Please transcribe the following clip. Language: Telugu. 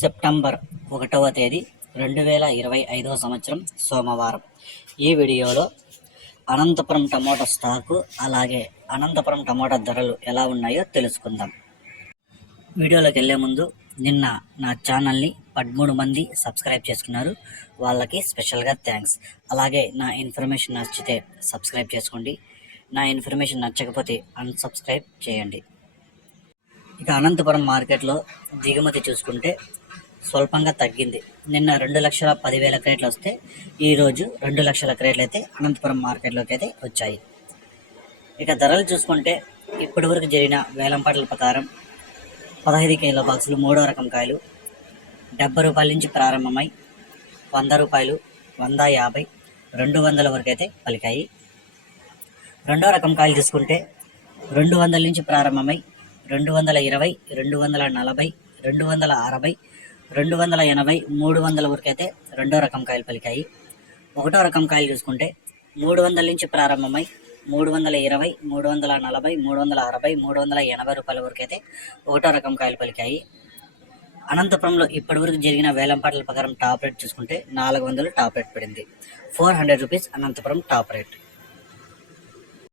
సెప్టెంబర్ 1వ తేదీ 2025 సంవత్సరం సోమవారం. ఈ వీడియోలో అనంతపురం టమోటా స్టాకు, అలాగే అనంతపురం టమోటా ధరలు ఎలా ఉన్నాయో తెలుసుకుందాం. వీడియోలోకి వెళ్ళే ముందు నిన్న నా ఛానల్ని 13 మంది సబ్స్క్రైబ్ చేసుకున్నారు. వాళ్ళకి స్పెషల్గా థ్యాంక్స్. అలాగే నా ఇన్ఫర్మేషన్ నచ్చితే సబ్స్క్రైబ్ చేసుకోండి, నా ఇన్ఫర్మేషన్ నచ్చకపోతే అన్సబ్స్క్రైబ్ చేయండి. ఇక అనంతపురం మార్కెట్లో దిగుమతి చూసుకుంటే స్వల్పంగా తగ్గింది. నిన్న 2,10,000 క్రేట్లు వస్తే ఈరోజు 2,00,000 క్రేట్లు అయితే అనంతపురం మార్కెట్లోకి అయితే వచ్చాయి. ఇక ధరలు చూసుకుంటే ఇప్పటి వరకు జరిగిన వేలంపాట్ల ప్రకారం 15 కిలో బాక్సులు 3వ రకం కాయలు 70 రూపాయల నుంచి ప్రారంభమై 100 రూపాయలు, 150, 200 వరకు అయితే పలికాయి. 2వ రకం కాయలు చూసుకుంటే 200 నుంచి ప్రారంభమై 220, 240, 260, 280, 300 వరకు అయితే 2వ రకం కాయలు పలికాయి. 1వ రకం కాయలు చూసుకుంటే 300 నుంచి ప్రారంభమై 320, 340, 360, 380 రూపాయల వరకు అయితే 1వ రకం కాయలు పలికాయి. అనంతపురంలో ఇప్పటి వరకు జరిగిన వేలంపాట్ల ప్రకారం టాప్ రేట్ చూసుకుంటే 400 టాప్ రేట్ పడింది. 400 రూపీస్ అనంతపురం టాప్ రేట్.